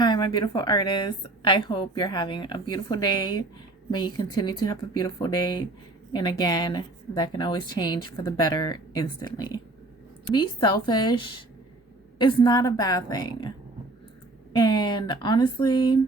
Hi, my beautiful artists. I hope you're having a beautiful day. May you continue to have a beautiful day. And again, that can always change for the better instantly. Be selfish is not a bad thing. And honestly,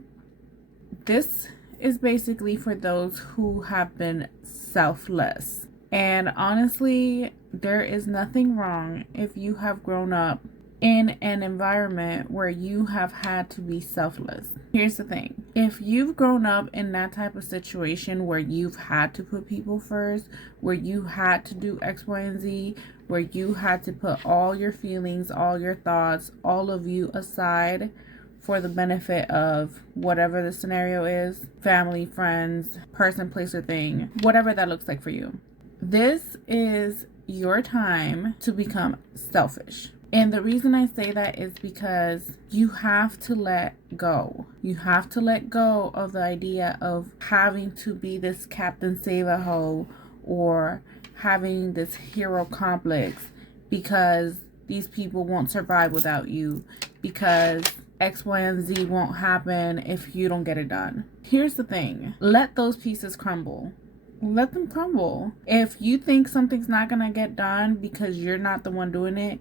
this is basically for those who have been selfless. And honestly, there is nothing wrong if you have grown up in an environment where you have had to be selfless. Here's the thing. If you've grown up in that type of situation where you've had to put people first, where you had to do X, Y, and Z, where you had to put all your feelings, all your thoughts, all of you aside for the benefit of whatever the scenario is, family, friends, person, place, or thing, whatever that looks like for you. This is your time to become selfish. And the reason I say that is because you have to let go. You have to let go of the idea of having to be this Captain Save-A-Ho or having this hero complex because these people won't survive without you, because X, Y, and Z won't happen if you don't get it done. Here's the thing. Let those pieces crumble. Let them crumble. If you think something's not going to get done because you're not the one doing it,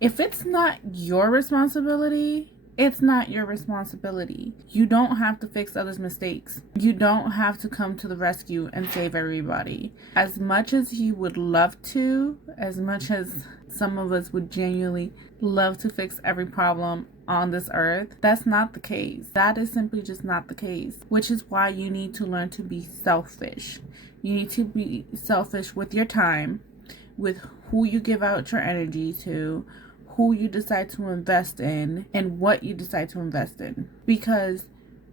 if it's not your responsibility, it's not your responsibility. You don't have to fix others' mistakes. You don't have to come to the rescue and save everybody. As much as you would love to, as much as some of us would genuinely love to fix every problem on this earth, that's not the case. That is simply just not the case, which is why you need to learn to be selfish. You need to be selfish with your time, with who you give out your energy to, who you decide to invest in, and what you decide to invest in. Because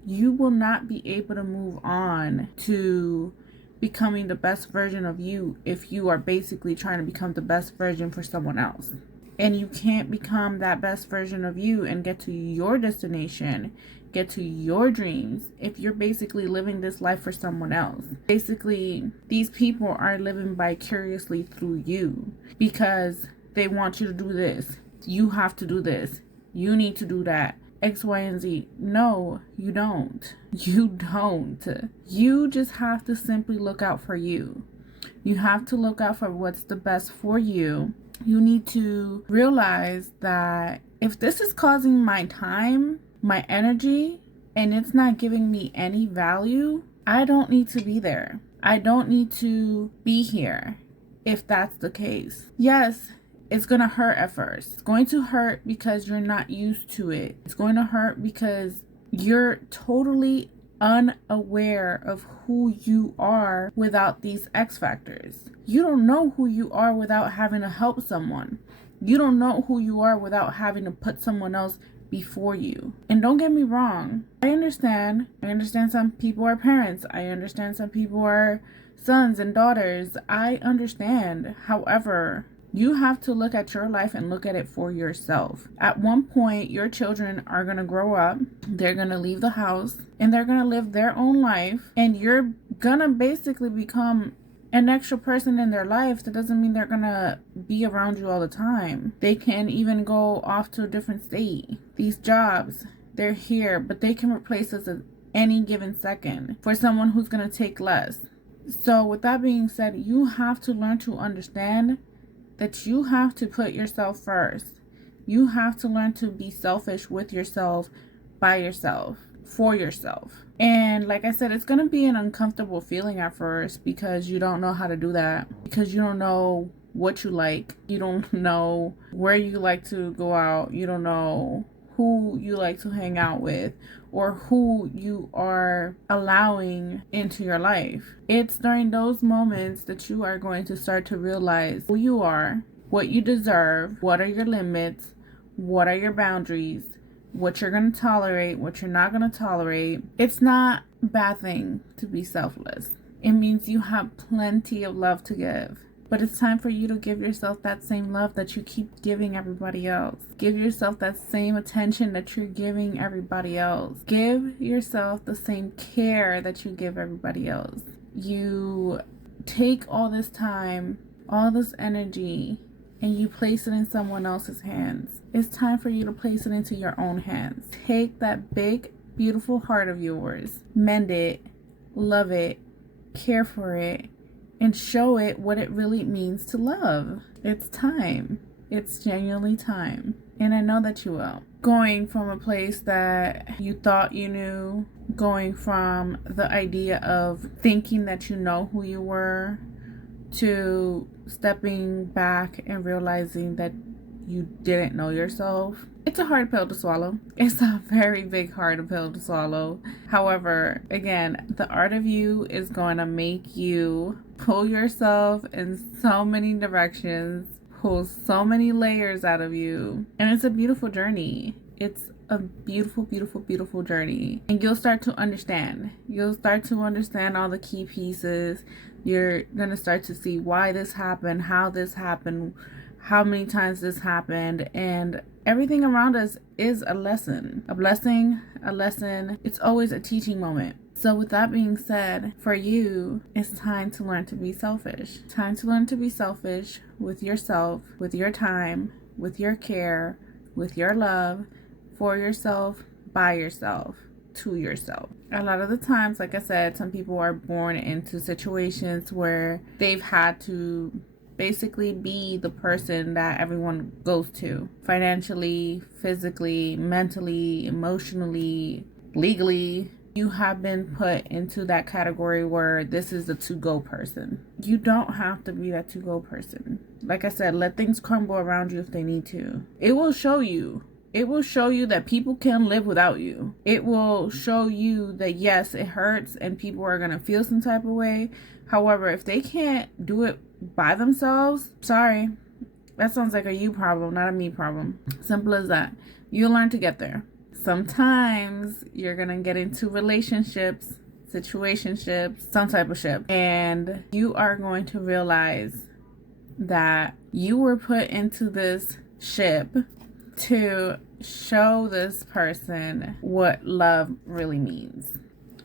you will not be able to move on to becoming the best version of you if you are basically trying to become the best version for someone else. And you can't become that best version of you and get to your destination, get to your dreams, if you're basically living this life for someone else. Basically, these people are living vicariously through you because they want you to do this. You have to do this. You need to do that. X, Y, and Z. No, you don't. You don't. You just have to simply look out for you. You have to look out for what's the best for you. You need to realize that if this is causing my time, my energy, and it's not giving me any value, I don't need to be there. I don't need to be here if that's the case. Yes, it's going to hurt at first. It's going to hurt because you're not used to it. It's going to hurt because you're totally unaware of who you are without these X factors. You don't know who you are without having to help someone. You don't know who you are without having to put someone else before you. And don't get me wrong, I understand some people are parents. I understand some people are sons and daughters. I understand. However, you have to look at your life and look at it for yourself. At one point, your children are going to grow up, they're going to leave the house, and they're going to live their own life, and you're going to basically become an extra person in their life. That doesn't mean they're going to be around you all the time. They can even go off to a different state. These jobs, they're here, but they can replace us at any given second for someone who's going to take less. So with that being said, you have to learn to understand that you have to put yourself first. You have to learn to be selfish with yourself, by yourself, for yourself. And like I said, it's going to be an uncomfortable feeling at first because you don't know how to do that. Because you don't know what you like. You don't know where you like to go out. You don't know who you like to hang out with or who you are allowing into your life. It's during those moments that you are going to start to realize who you are, what you deserve, what are your limits, what are your boundaries, what you're going to tolerate, what you're not going to tolerate. It's not a bad thing to be selfless. It means you have plenty of love to give. But it's time for you to give yourself that same love that you keep giving everybody else. Give yourself that same attention that you're giving everybody else. Give yourself the same care that you give everybody else. You take all this time, all this energy, and you place it in someone else's hands. It's time for you to place it into your own hands. Take that big, beautiful heart of yours, mend it, love it, care for it, and show it what it really means to love. It's time. It's genuinely time. And I know that you will. Going from a place that you thought you knew, going from the idea of thinking that you know who you were, to stepping back and realizing that you didn't know yourself. It's a hard pill to swallow. It's a very big hard pill to swallow. However, again, the art of you is going to make you pull yourself in so many directions, pull so many layers out of you, and it's a beautiful journey. It's a beautiful, beautiful, beautiful journey. And you'll start to understand. You'll start to understand all the key pieces. You're going to start to see why this happened, how this happened, how many times this happened, and everything around us is a lesson. A blessing, a lesson. It's always a teaching moment. So with that being said, for you, it's time to learn to be selfish. Time to learn to be selfish with yourself, with your time, with your care, with your love, for yourself, by yourself, to yourself. A lot of the times, like I said, some people are born into situations where they've had to basically be the person that everyone goes to. Financially, physically, mentally, emotionally, legally. You have been put into that category where this is the to-go person. You don't have to be that to-go person. Like I said, let things crumble around you if they need to. It will show you. It will show you that people can live without you. It will show you that yes, it hurts and people are going to feel some type of way. However, if they can't do it by themselves, sorry. That sounds like a you problem, not a me problem. Simple as that. You'll learn to get there. Sometimes you're going to get into relationships, situationships, some type of ship. And you are going to realize that you were put into this ship to show this person what love really means,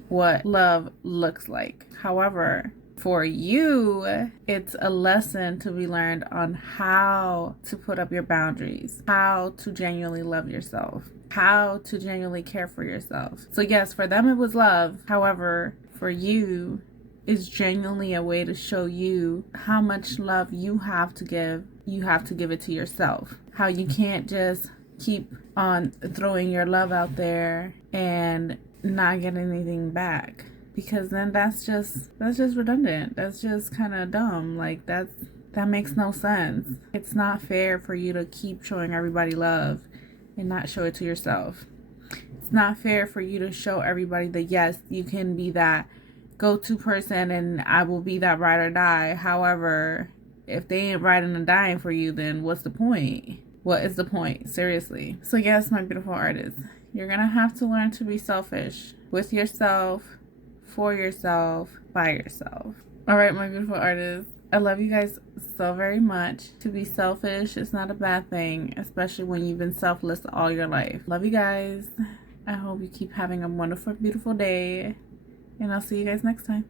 what love looks like. However, for you, it's a lesson to be learned on how to put up your boundaries, how to genuinely love yourself, how to genuinely care for yourself. So yes, for them it was love. However, for you, it's genuinely a way to show you how much love you have to give. You have to give it to yourself. How you can't just keep on throwing your love out there and not get anything back, because then that's just redundant. That's just kind of dumb. Like that makes no sense. It's not fair for you to keep showing everybody love and not show it to yourself. It's not fair for you to show everybody that yes, you can be that go-to person and I will be that ride or die. However, if they ain't riding and dying for you, then what's the point? What is the point? Seriously. So yes, my beautiful artists, you're gonna have to learn to be selfish with yourself, for yourself, by yourself. All right, my beautiful artists, I love you guys so very much. To be selfish is not a bad thing, especially when you've been selfless all your life. Love you guys. I hope you keep having a wonderful, beautiful day, and I'll see you guys next time.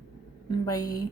Bye.